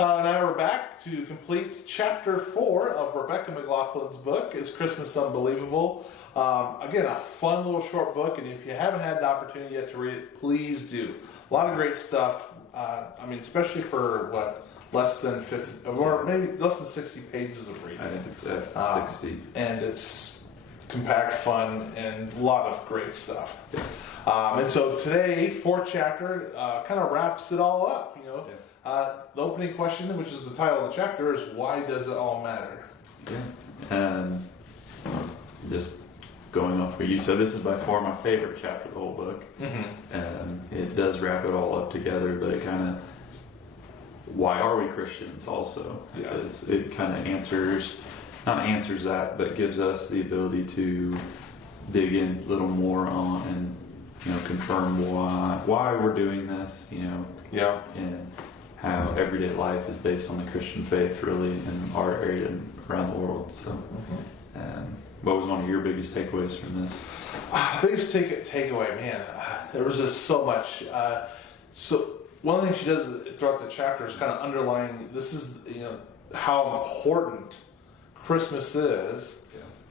Now we're back to complete chapter 4 of Rebecca McLaughlin's book, Is Christmas Unbelievable? Again, a fun little short book, and if you haven't had the opportunity yet to read it, please do. A lot of great stuff. Especially for less than 50, or maybe less than 60 pages of reading. I think it's at 60. And it's compact, fun, and a lot of great stuff. And so today, 4th chapter, kind of wraps it all up, The opening question, which is the title of the chapter, is why does it all matter? And just going off what you said, this is by far my favorite chapter of the whole book. And it does wrap it all up together, but it kind of, why are we Christians also? Because it kind of not answers that, but gives us the ability to dig in a little more on and, confirm why we're doing this, and how everyday life is based on the Christian faith, really, in our area and around the world. So, what was one of your biggest takeaways from this? Biggest takeaway, man. There was just so much. So one thing she does throughout the chapter is kind of underlying. This is how important Christmas is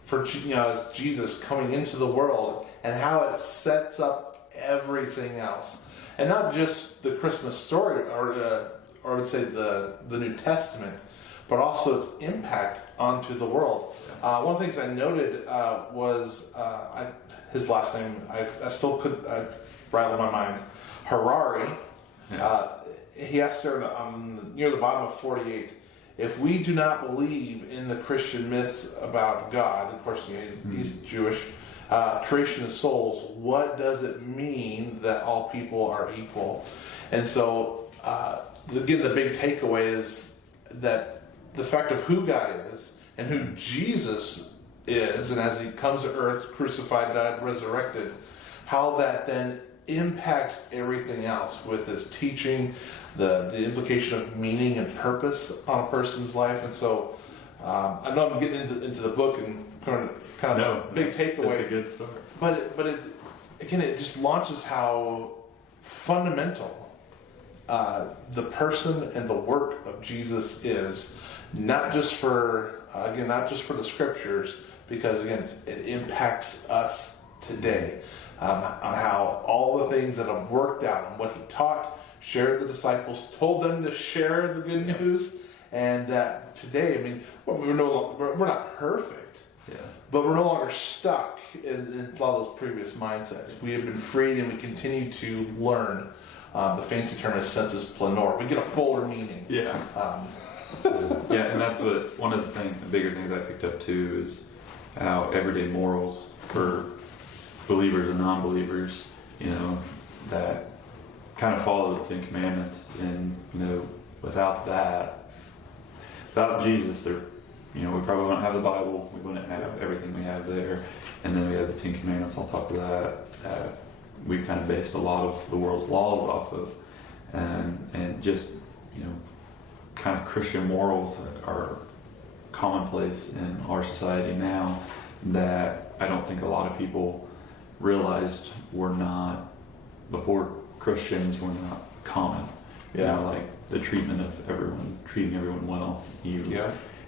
for as Jesus coming into the world, and how it sets up everything else, and not just the Christmas story, or I would say the New Testament, but also its impact onto the world. One of the things I noted was his last name. I still could rattle my mind. Harari. He asked her near the bottom of 48. If we do not believe in the Christian myths about God, of course he's Jewish, creation of souls, what does it mean that all people are equal? And so, again, the big takeaway is that the fact of who God is and who Jesus is, and as he comes to earth, crucified, died, resurrected, how that then impacts everything else with his teaching, the implication of meaning and purpose on a person's life. And so I know I'm getting into the book and kind of a big takeaway. It's a good start. But it just launches how fundamental the person and the work of Jesus is, not just for the scriptures, because again it impacts us today. On how all the things that have worked out and what he taught, shared the disciples, told them to share the good news, and that today, we're not perfect, but we're no longer stuck in a lot of those previous mindsets. We have been freed, and we continue to learn. The fancy term is sensus planor. We get a fuller meaning. And that's what one of the bigger things I picked up too is how everyday morals for believers and non-believers, that kind of follow the Ten Commandments, and without Jesus, we probably wouldn't have the Bible, we wouldn't have everything we have there, and then we have the Ten Commandments on top of that. We've kind of based a lot of the world's laws off of, and just kind of Christian morals that are commonplace in our society now, that I don't think a lot of people realized before Christians were not common. Like the treatment of treating everyone well.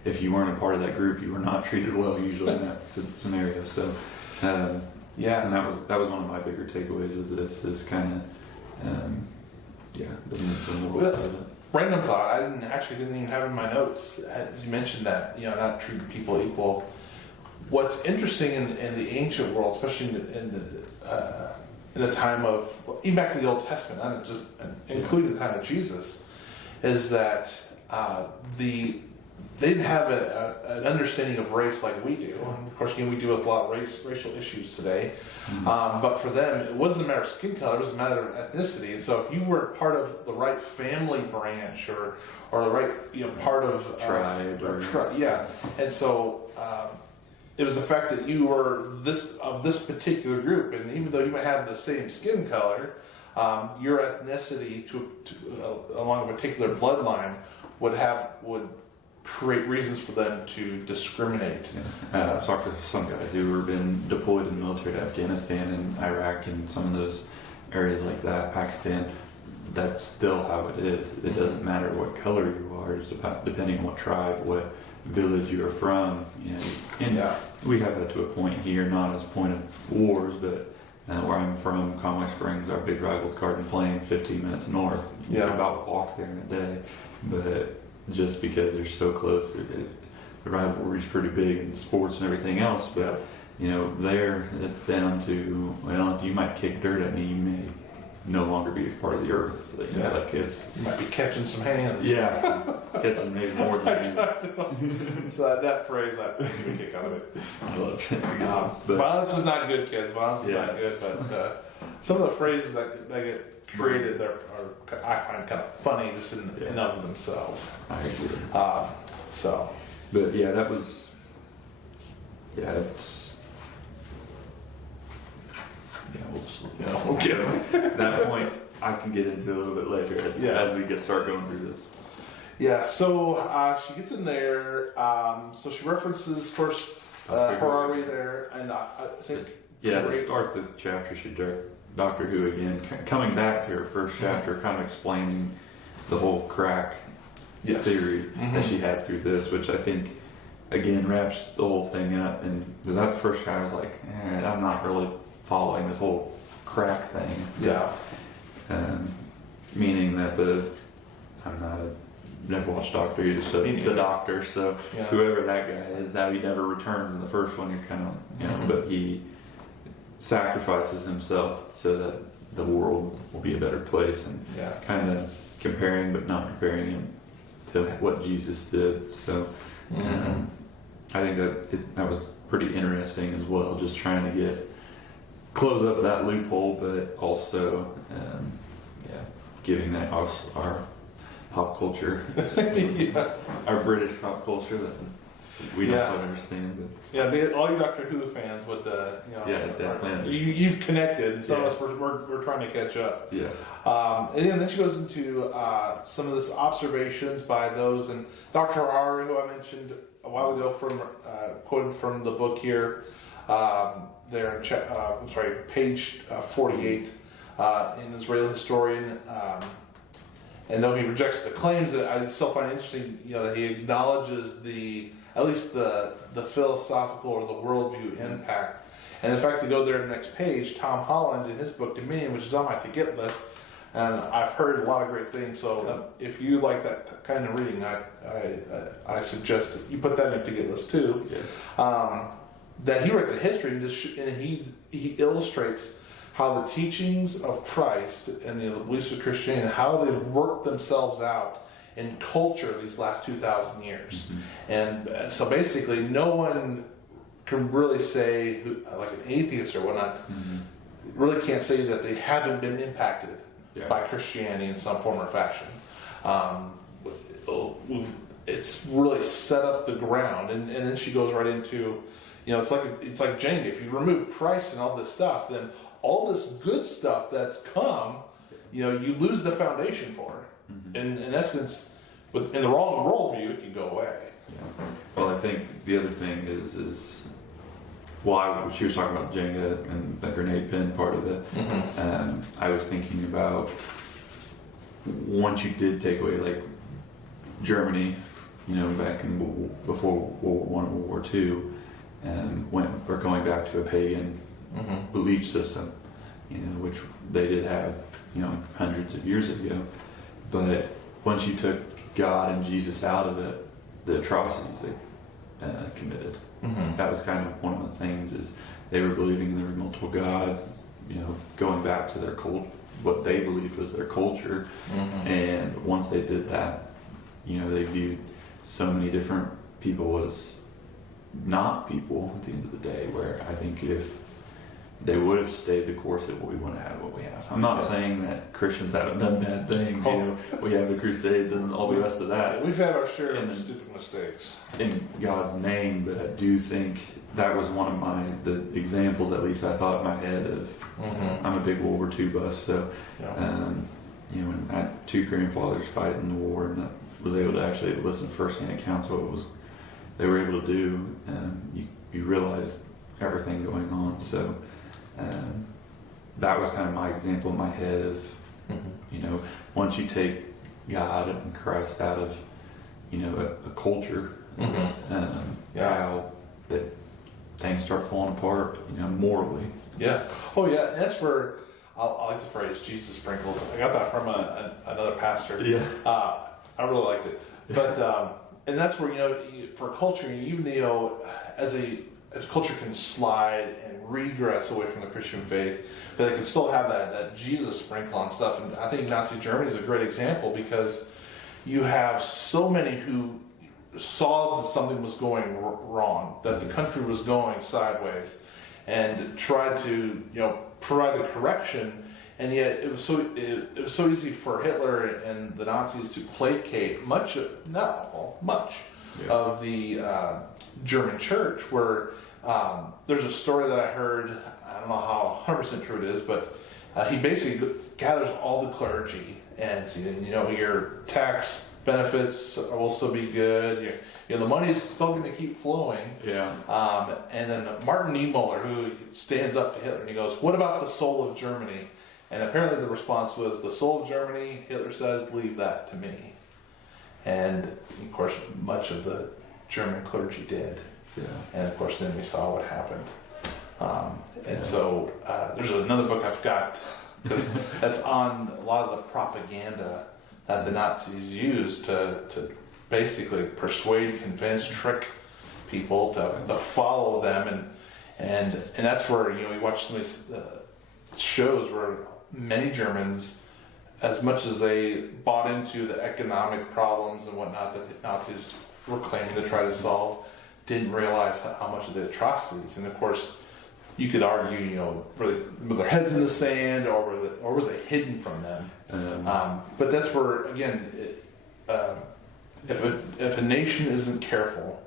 If you weren't a part of that group, you were not treated well usually in that scenario. So, and that was one of my bigger takeaways of this, is kind of, the moral side of it. Random thought, I didn't even have in my notes, as you mentioned that, not treating people equal. What's interesting in the ancient world, especially in the time of, even back to the Old Testament, not just including the time of Jesus, is that they didn't have an understanding of race like we do. And of course, we deal with a lot of racial issues today. But for them, it wasn't a matter of skin color; it was a matter of ethnicity. And so, if you were part of the right family branch or the right part of tribe, and so. It was the fact that you were of this particular group, and even though you might have the same skin color, your ethnicity along a particular bloodline would create reasons for them to discriminate. I've talked to some guys who have been deployed in the military to Afghanistan and Iraq and some of those areas like that, Pakistan. that's still how it is. It doesn't matter what color you are, it's about depending on what tribe, what village you are from. You know, and Yeah. we have that to a point here, not as a point of wars, but where I'm from, Conway Springs, our big rival's Garden Plain, 15 minutes north. You Yeah. can about walk there in a day, but just because they're so close, the rivalry's pretty big in sports and everything else. But you know, there it's down to, well, if you might kick dirt at me, you may no longer be a part of the earth. You know, Yeah. like it's You might be catching some hands. yeah, catching maybe more than hands. So that phrase, I took a kick out of it. I love it. It's a good one. But Violence is not good, kids. Violence is not Yes. good. But some of the phrases that get created there are, I find, kind of funny just in and of themselves. I agree. So But yeah, that was it's. Yeah, we'll just that point I can get into a little bit later as we start going through this. yeah, so she gets in there. So she references, of course, Harari there, and I think To start the chapter, she Doctor Who again, coming back to her first chapter, kind of explaining the whole crack theory that she had through this, which I think again wraps the whole thing up. And because that's the first time I was like, I'm not really following this whole crack thing. Yeah. Meaning that never watched Doctor Who, just the Doctor, so whoever that guy is, that he never returns in the first one, you're kind of, but he sacrifices himself so that the world will be a better place, and kind of comparing but not comparing him to what Jesus did. So I think that was pretty interesting as well, just trying to close up that loophole, but also giving that us our pop culture, our British pop culture that we don't quite understand. But all you Doctor Who fans would, definitely. You've connected, and some of us we're trying to catch up. And then she goes into some of this observations by those, and Dr. Harari, who I mentioned a while ago, from quoted from the book here, there in page 48, an Israeli historian. And though he rejects the claims, that I still find it interesting, that he acknowledges at least the philosophical or the worldview impact. And in fact, to go there to the next page, Tom Holland in his book Dominion, which is on my to get list, and I've heard a lot of great things. So if you like that kind of reading, I suggest that you put that in the to get list too. That he writes a history and he illustrates how the teachings of Christ and the beliefs of Christianity, how they've worked themselves out in culture these last 2,000 years. And so basically no one can really say, like an atheist or whatnot, really can't say that they haven't been impacted by Christianity in some form or fashion. It's really set up the ground, and then she goes right into, it's like Jenga. If you remove Christ and all this stuff, then all this good stuff that's come, you lose the foundation for it. In essence, in the wrong worldview, it can go away. Well, I think the other thing is she was talking about Jenga and the grenade pin part of it. I was thinking about, once you did take away like Germany, back in before World War I and World War II, and we're going back to a pagan belief system, which they did have, hundreds of years ago. But once you took God and Jesus out of it, the atrocities they committed. That was kind of one of the things, is they were believing there were multiple gods, going back to their what they believed was their culture. And once they did that, they viewed so many different people as not people at the end of the day, where I think if they would have stayed the course of what we want to have, what we have. I'm not saying that Christians haven't done bad things. We have the Crusades and all the rest of that. We've had our share of stupid mistakes in God's name, but I do think that was one of the examples, at least I thought in my head of. I'm a big World War II buff, so when I had two grandfathers fighting in the war, and I was able to actually listen firsthand accounts of what they were able to do, you realize everything going on. So that was kind of my example in my head of You know, once you take God and Christ out of, you know, a culture, how that things start falling apart, you know, morally. Yeah. Oh, yeah. And that's where I like the phrase "Jesus sprinkles." I got that from another pastor. Yeah. I really liked it. But and that's where, you know, for culture, even, you know, as culture can slide and regress away from the Christian faith, but it can still have that Jesus sprinkle on stuff. And I think Nazi Germany is a great example, because you have so many who saw that something was going wrong, that the country was going sideways, and tried to, you know, provide a correction. And yet it was so easy for Hitler and the Nazis to placate much of the German church, where there's a story that I heard, I don't know how 100% true it is, but he basically gathers all the clergy and says, you know, your tax benefits will still be good, you know, the money's still going to keep flowing. Yeah. And then Martin Niemöller, who stands up to Hitler, and he goes, "What about the soul of Germany?" And apparently the response was, "The soul of Germany," Hitler says, "leave that to me." And of course, much of the German clergy did. Yeah. And of course, then we saw what happened. So there's another book I've got that's on a lot of the propaganda that the Nazis used to basically persuade, convince, trick people to follow them, and that's where, you know, you watch some of these shows where many Germans, as much as they bought into the economic problems and whatnot that the Nazis were claiming to try to solve, didn't realize how much of the atrocities. And of course, you could argue, you know, were their heads in the sand, or was it hidden from them? But that's where, again, if a nation isn't careful,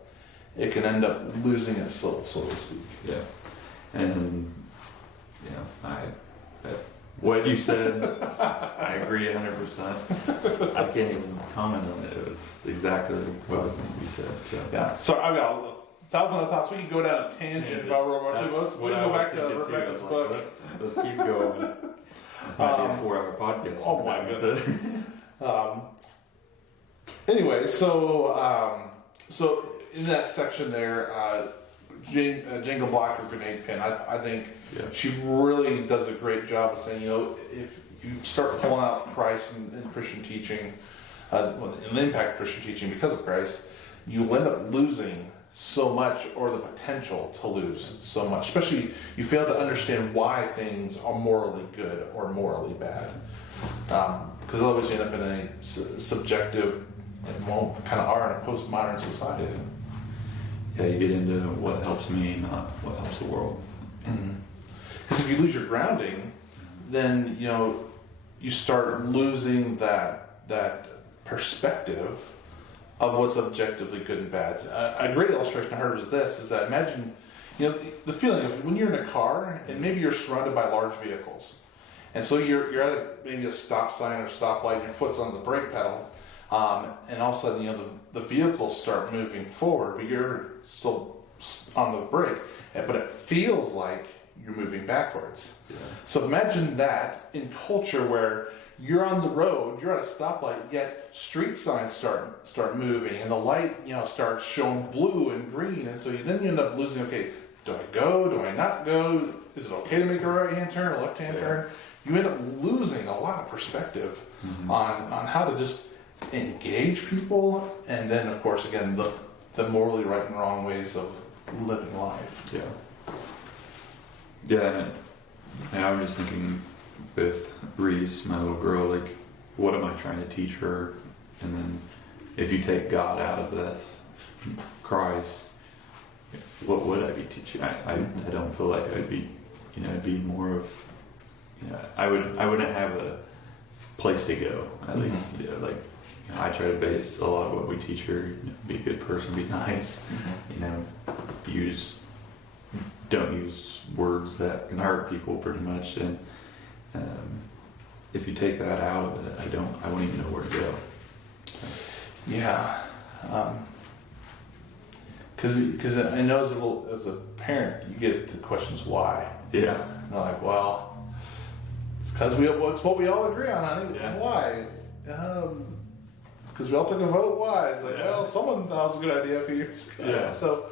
it can end up losing its soul, so to speak. Yeah. And yeah, what you said, I agree 100%. I can't even comment on it. It was exactly what was going to be said. So yeah. So I've got 1,000 other thoughts. We can go down a tangent about World War II. We can go back to Rebecca's book. Let's keep going. This might be a 4-hour podcast. Oh my goodness. Anyway, so in that section there, Jingle Black, or Grenade Pin, I think she really does a great job of saying, you know, if you start pulling out Christ and Christian teaching, and impact Christian teaching because of Christ, you end up losing so much, or the potential to lose so much. Especially, you fail to understand why things are morally good or morally bad, because otherwise you end up in a subjective, and kind of are in a postmodern society. Yeah, you get into what helps me, not what helps the world. Because if you lose your grounding, then, you know, you start losing that perspective of what's objectively good and bad. A great illustration I heard was this: is that, imagine, you know, the feeling of when you're in a car and maybe you're surrounded by large vehicles, and so you're at maybe a stop sign or stoplight, and your foot's on the brake pedal, and all of a sudden, you know, the vehicles start moving forward, but you're still on the brake, but it feels like you're moving backwards. Yeah. So imagine that in culture where you're on the road, you're at a stoplight, yet street signs start moving, and the light, you know, starts showing blue and green, and so then you end up losing. Okay, do I go? Do I not go? Is it okay to make a right-hand turn, a left-hand turn? You end up losing a lot of perspective on how to just engage people, and then, of course, again, the morally right and wrong ways of living life. Yeah, and I'm just thinking with Reese, my little girl, like, what am I trying to teach her? And then if you take God out of this, Christ, what would I be teaching? I don't feel like I'd be, you know, it'd be more of, you know, I wouldn't have a place to go, at least, you know, like, you know, I try to base a lot of what we teach her, you know, be a good person, be nice, you know, don't use words that can hurt people pretty much, and if you take that out of it, I won't even know where to go. Yeah, because I know as a parent, you get the questions why. Yeah. And they're like, well, it's because it's what we all agree on, honey. Yeah. Why? Because we all took a vote. Why? It's like, Yeah. well, someone thought it was a good idea a few years ago. Yeah. So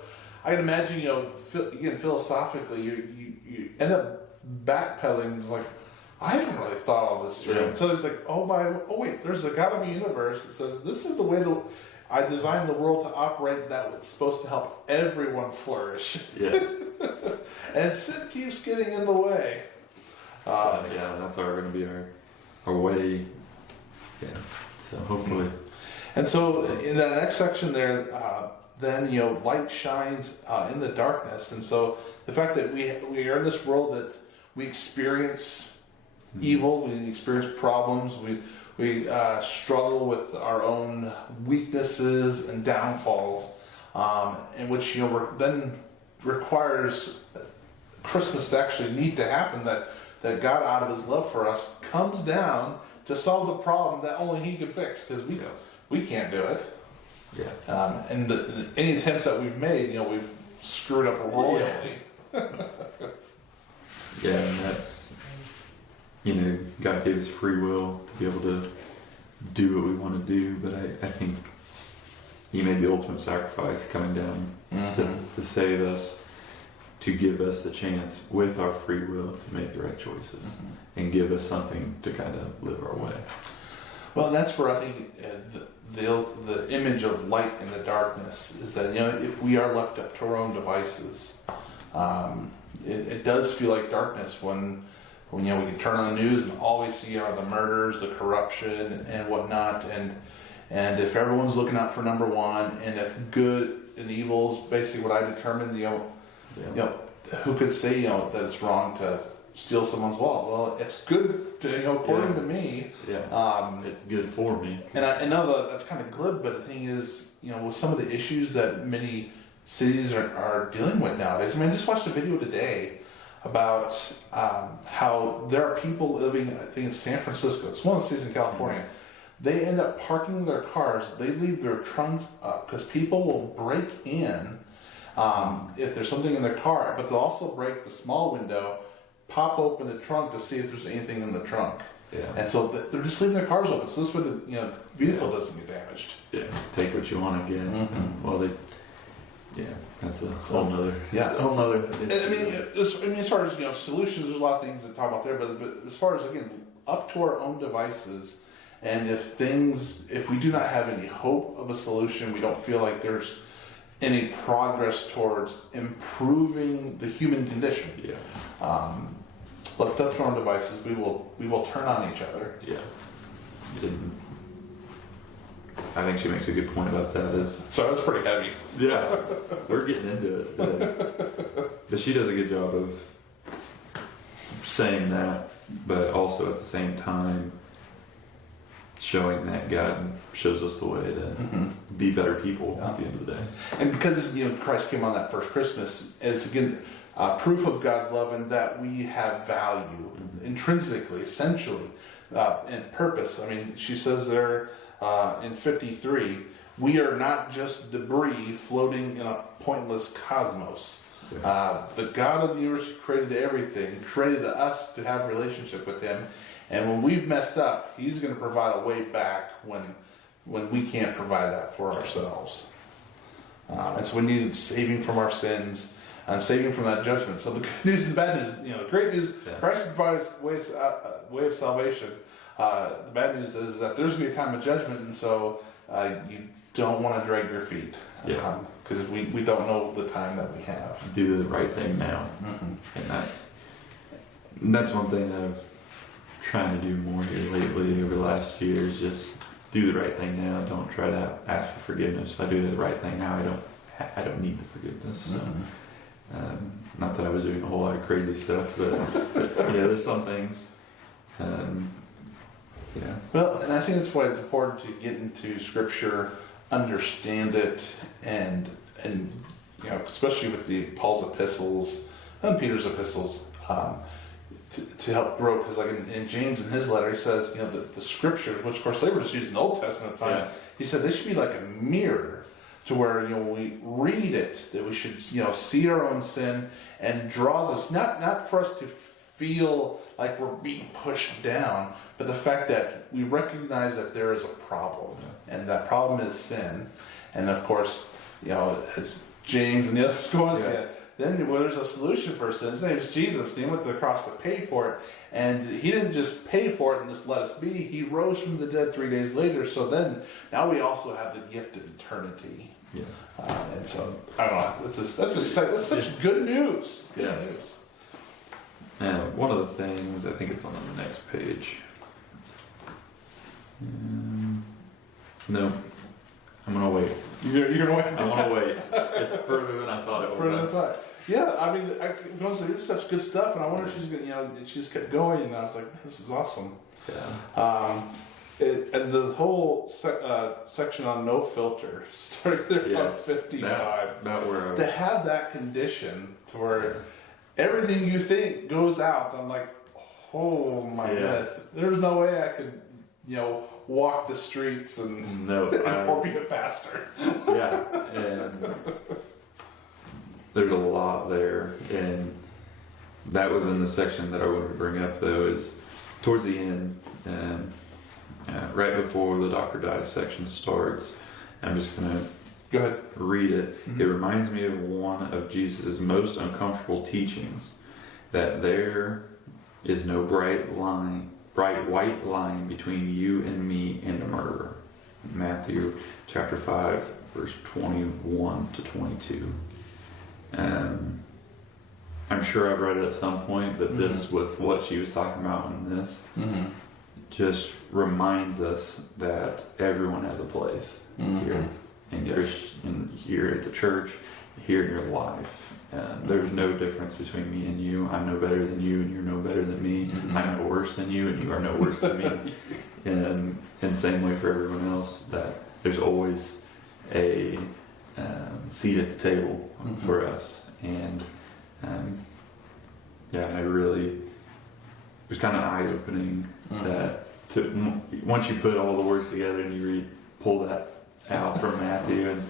I can imagine, again, philosophically, you end up backpedaling. It's like, I haven't really thought all this through. Yeah. Until it's like, oh wait, there's a God of a universe that says this is the way I designed the world to operate. That was supposed to help everyone flourish. Yes. And sin keeps getting in the way. Yeah, that's going to be our way. Yeah. So hopefully. And so in that next section there, then light shines in the darkness. And so the fact that we are in this world that we experience evil, we experience problems, we struggle with our own weaknesses and downfalls, in which then requires Christmas to actually need to happen. That God, out of His love for us, comes down to solve the problem that only He can fix, because we can't do it. Yeah. And any attempts that we've made, we've screwed up royally. Yeah, and that's, God gave us free will to be able to do what we want to do, but I think He made the ultimate sacrifice coming down to save us, to give us the chance with our free will to make the right choices and give us something to kind of live our way. Well, and that's where I think the image of light in the darkness is that, if we are left up to our own devices, it does feel like darkness when we can turn on the news and all we see are the murders, the corruption, and whatnot, and if everyone's looking out for number one, and if good and evil is basically what I determined, who could say that it's wrong to steal someone's wallet? Well, it's good to, according to me. Yeah. It's good for me. And I know that's kind of glib, but the thing is, with some of the issues that many cities are dealing with nowadays. I mean, I just watched a video today about how there are people living, I think in San Francisco, it's one of the cities in California, they end up parking their cars, they leave their trunks up, because people will break in if there's something in their car, but they'll also break the small window, pop open the trunk to see if there's anything in the trunk. Yeah. And so they're just leaving their cars open, so this way the vehicle doesn't get damaged. Yeah. Take what you want, I guess. Well, that's a whole nother. Yeah. Whole nother. I mean, as far as solutions, there's a lot of things to talk about there. But as far as, again, up to our own devices, and if we do not have any hope of a solution, we don't feel like there's any progress towards improving the human condition. Yeah. Left up to our own devices, we will turn on each other. Yeah. I think she makes a good point about that. So that's pretty heavy. Yeah, we're getting into it today. But she does a good job of saying that, but also at the same time showing that God shows us the way to be better people at the end of the day. And because Christ came on that first Christmas, as again proof of God's love, and that we have value intrinsically, essentially, and purpose. I mean, she says there in 53, we are not just debris floating in a pointless cosmos. The God of the universe who created everything, created us to have a relationship with Him, and when we've messed up, He's going to provide a way back when we can't provide that for ourselves. And so we needed saving from our sins and saving from that judgment. So the good news and the bad news, the great news, Christ provides way of salvation. The bad news is that there's going to be a time of judgment, and so you don't want to drag your feet. Because we don't know the time that we have. Do the right thing now. And that's one thing that I've trying to do more here lately over the last year is just do the right thing now. Don't try to ask for forgiveness. If I do the right thing now, I don't need the forgiveness. So, not that I was doing a whole lot of crazy stuff, but there's some things. Well, and I think that's why it's important to get into Scripture, understand it, and especially with Paul's epistles and Peter's epistles, to help grow. Because like in James in his letter, he says, the Scriptures, which of course they were just using the Old Testament at the time. He said they should be like a mirror to where we read it, that we should see our own sin, and draws us not for us to feel like we're being pushed down, but the fact that we recognize that there is a problem, and that problem is sin, and of course, as James and the others go on to say, then there's a solution for sin. His name is Jesus, and he went to the cross to pay for it. And he didn't just pay for it and just let us be. He rose from the dead 3 days later. So then, now we also have the gift of eternity. Yeah. And so, I don't know. That's exciting. That's such good news. Good news. And one of the things, I think it's on the next page. No, I'm gonna wait. You're gonna wait. I want to wait. It's further than I thought it was. Further than I thought. Yeah, I mean, I was like, this is such good stuff, and I wonder if she's gonna, she just kept going, and I was like, this is awesome. Yeah. And the whole section on no filter, starting there on 55. That's about where To have that condition to where everything you think goes out, I'm like, oh my goodness, there's no way I could, walk the streets and or be a pastor. Yeah, and there's a lot there, and that was in the section that I wanted to bring up, though, is towards the end, right before the Doctor Dies section starts. I'm just going to read it. Mm-hmm. It reminds me of one of Jesus' most uncomfortable teachings, that there is no bright white line between you and me and the murderer. Matthew chapter 5, verse 21 to 22. I'm sure I've read it at some point, but this, with what she was talking about in this, just reminds us that everyone has a place here, and here at the church, here in your life. And there's no difference between me and you. I'm no better than you, and you're no better than me. I'm no worse than you, and you are no worse than me. And same way for everyone else, that there's always a seat at the table for us. And it was kind of eye-opening that once you put all the words together and you pull that out from Matthew, and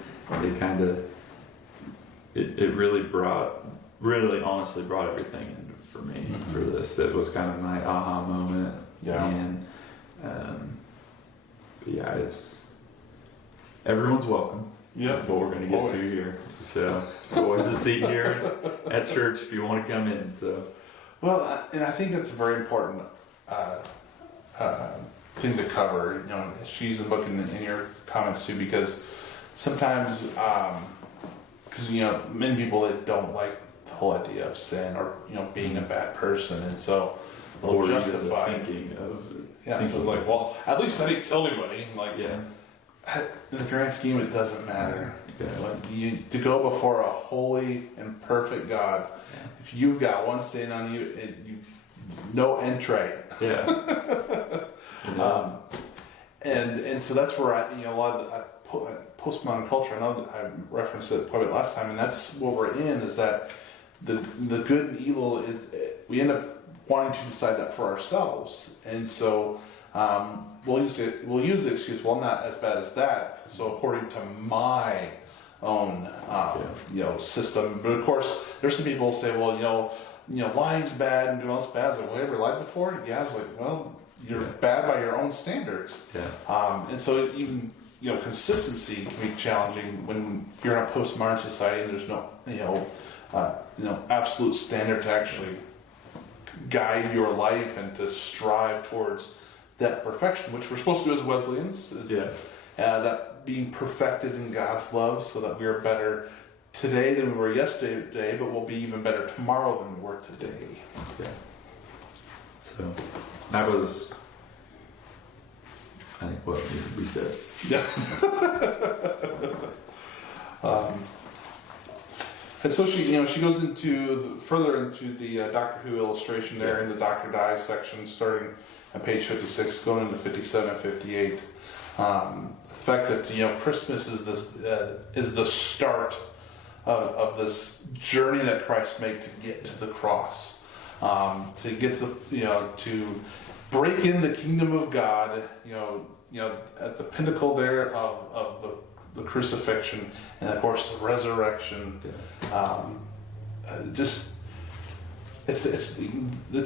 it kind of it really honestly brought everything in for me for this. It was kind of my aha moment. And it's everyone's welcome. What we're going to get to here. So there's always a seat here at church if you want to come in. So and I think that's a very important thing to cover. She's in the book and in your comments too, because sometimes, because many people that don't like the whole idea of sin or being a bad person, and so they'll justify thinking of. So like, well, at least I didn't kill anybody. Like, in the grand scheme, it doesn't matter. To go before a holy and perfect God, if you've got one stain on you, no entree. And so that's where a lot of postmodern culture. I know that I referenced it quite a bit last time, and that's what we're in. Is that the good and evil is we end up wanting to decide that for ourselves, and so. We'll use the excuse, well, not as bad as that. So according to my own, system. But of course, there's some people who say, well, lying's bad and doing all this bad. It's like, well, ever lied before? Yeah. I was like, well, you're bad by your own standards. And so even, consistency can be challenging when you're in a postmodern society and there's no, absolute standard to actually guide your life and to strive towards that perfection, which we're supposed to do as Wesleyans, is that being perfected in God's love, so that we are better today than we were yesterday, but we'll be even better tomorrow than we were today. So that was, I think, what we said. And so she goes further into the Doctor Who illustration there in the Doctor Dies section, starting on page 56, going into 57 and 58. The fact that Christmas is the start of this journey that Christ made to get to the cross, to get to break in the kingdom of God. At the pinnacle there of the crucifixion, and of course the resurrection. it's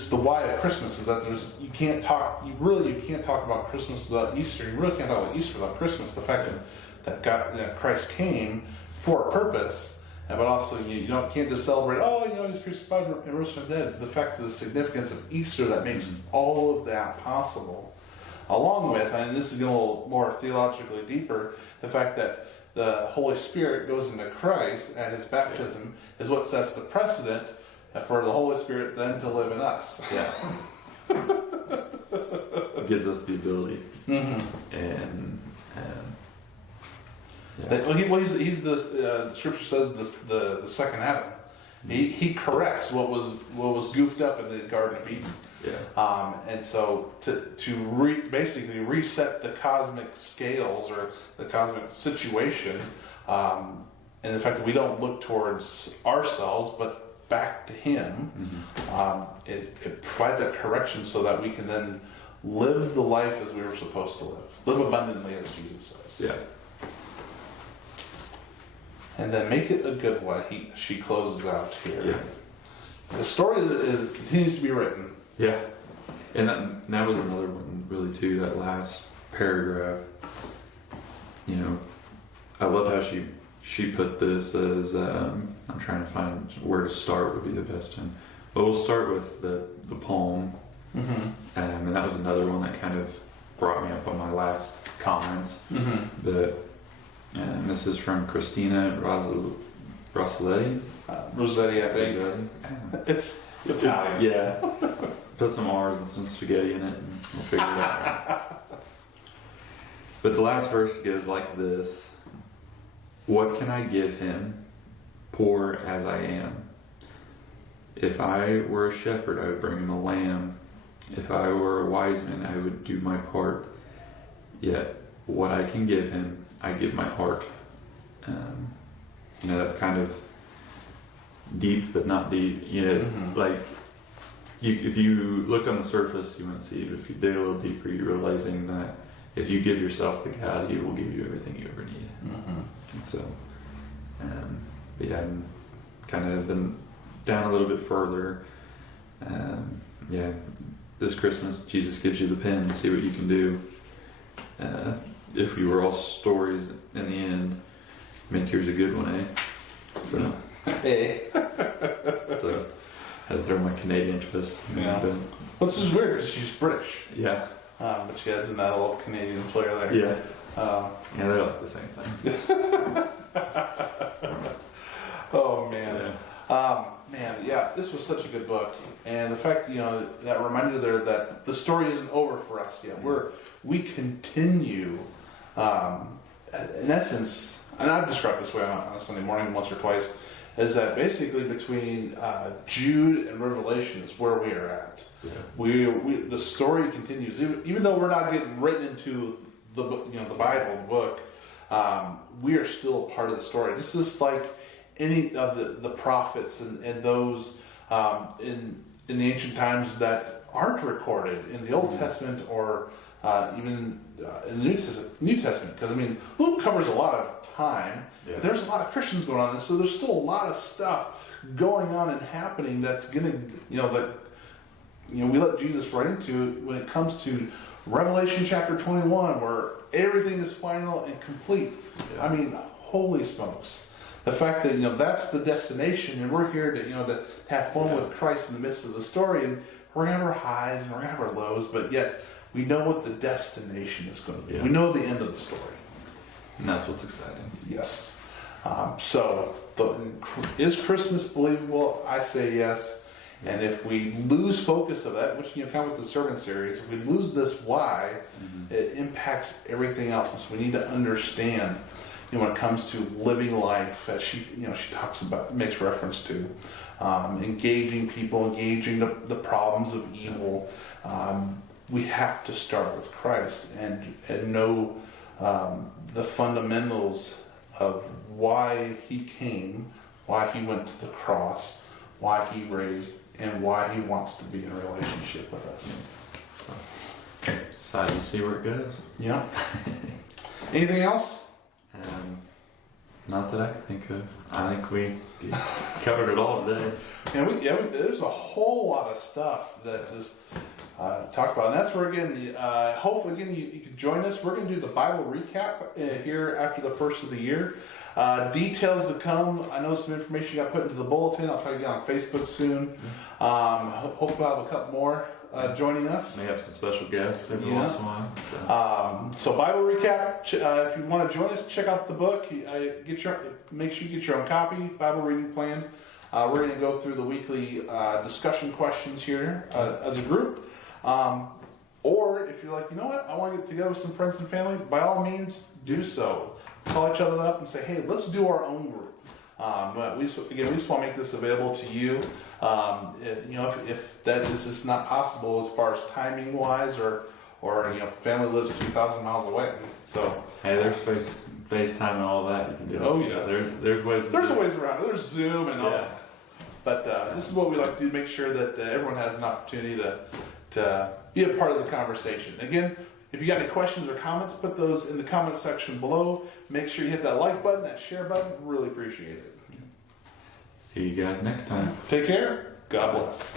the why of Christmas, is that you can't talk about Christmas without Easter. You really can't talk about Easter without Christmas. The fact that Christ came for a purpose, but also you can't just celebrate, he's crucified and rose from the dead. The fact of the significance of Easter that makes all of that possible, along with, and this is getting a little more theologically deeper, the fact that the Holy Spirit goes into Christ at his baptism is what sets the precedent for the Holy Spirit then to live in us. Yeah. It gives us the ability. And he's the scripture says the second Adam. He corrects what was goofed up in the Garden of Eden. Yeah. And so basically reset the cosmic scales or the cosmic situation, and the fact that we don't look towards ourselves but back to Him, it provides that correction so that we can then live the life as we were supposed to live abundantly, as Jesus says. Yeah. And then make it a good one. She closes out here. Yeah. The story continues to be written. Yeah. And that was another one, really, too, that last paragraph. I love how she put this as, I'm trying to find where to start would be the best one. But we'll start with the poem. And that was another one that kind of brought me up on my last comments. But and this is from Christina Rossetti. Rossetti, I think. Rossetti. It's Italian. Yeah. Put some R's and some spaghetti in it and we'll figure it out. But the last verse goes like this. What can I give him, poor as I am? If I were a shepherd, I would bring him a lamb. If I were a wise man, I would do my part. Yet what I can give him, I give my heart. That's kind of deep, but not deep. Like if you looked on the surface, you wouldn't see it. If you dig a little deeper, you're realizing that if you give yourself to God, He will give you everything you ever need. And so, I'm kind of been down a little bit further. This Christmas, Jesus gives you the pen to see what you can do. If we were all stories in the end, make yours a good one, eh? So, so I had to throw my Canadian twist. Yeah. Well, this is weird because she's British. Yeah. But she adds in that little Canadian flair there. Yeah. Yeah, they're like the same thing. Oh man. Yeah. This was such a good book, and the fact that reminder there that the story isn't over for us yet. We continue, in essence, and I've described this way on a Sunday morning once or twice, is that basically between Jude and Revelation is where we are at. Yeah. The story continues, even though we're not getting written into the Bible, the book. We are still a part of the story. This is like any of the prophets and those in the ancient times that aren't recorded in the Old Testament or even in the New Testament. Because Luke covers a lot of time, but there's a lot of Christians going on, and so there's still a lot of stuff going on and happening that's gonna we let Jesus right into when it comes to Revelation chapter 21, where everything is final and complete. Yeah. Holy smokes. The fact that, that's the destination, and we're here to have fun with Christ in the midst of the story, and we're going to have our highs and we're going to have our lows, but yet we know what the destination is going to be. Yeah. We know the end of the story. And that's what's exciting. Yes. Is Christmas believable? I say yes. And if we lose focus of that, which kind of with the sermon series, if we lose this why, it impacts everything else. And so we need to understand, when it comes to living life, as she talks about, makes reference to, engaging people, engaging the problems of evil. We have to start with Christ and know the fundamentals of why He came, why He went to the cross, why He raised, and why He wants to be in a relationship with us. Excited to see where it goes. Yeah. Anything else? Not that I can think of. I think we covered it all today. And there's a whole lot of stuff that just talked about. And that's where, again, hopefully, again, you can join us. We're going to do the Bible recap here after the first of the year. Details to come. I know some information got put into the bulletin. I'll try to get on Facebook soon. Hopefully, I'll have a couple more joining us. May have some special guests every Yeah. once in a while. So Bible recap. If you want to join us, check out the book. Make sure you get your own copy. Bible reading plan. We're going to go through the weekly discussion questions here as a group. Or if you're like, you know what, I want to get together with some friends and family. By all means, do so. Call each other up and say, hey, let's do our own group. But we just want to make this available to you. If that is just not possible as far as timing wise, or family lives 2,000 miles away. So Hey, there's FaceTime and all that you can do. Oh, So yeah. there's ways. there's ways around it. There's Zoom and all Yeah. that. But this is what we like to do: make sure that everyone has an opportunity to be a part of the conversation. Again, if you got any questions or comments, put those in the comment section below. Make sure you hit that like button, that share button. Really appreciate it. See you guys next time. Take care. God bless.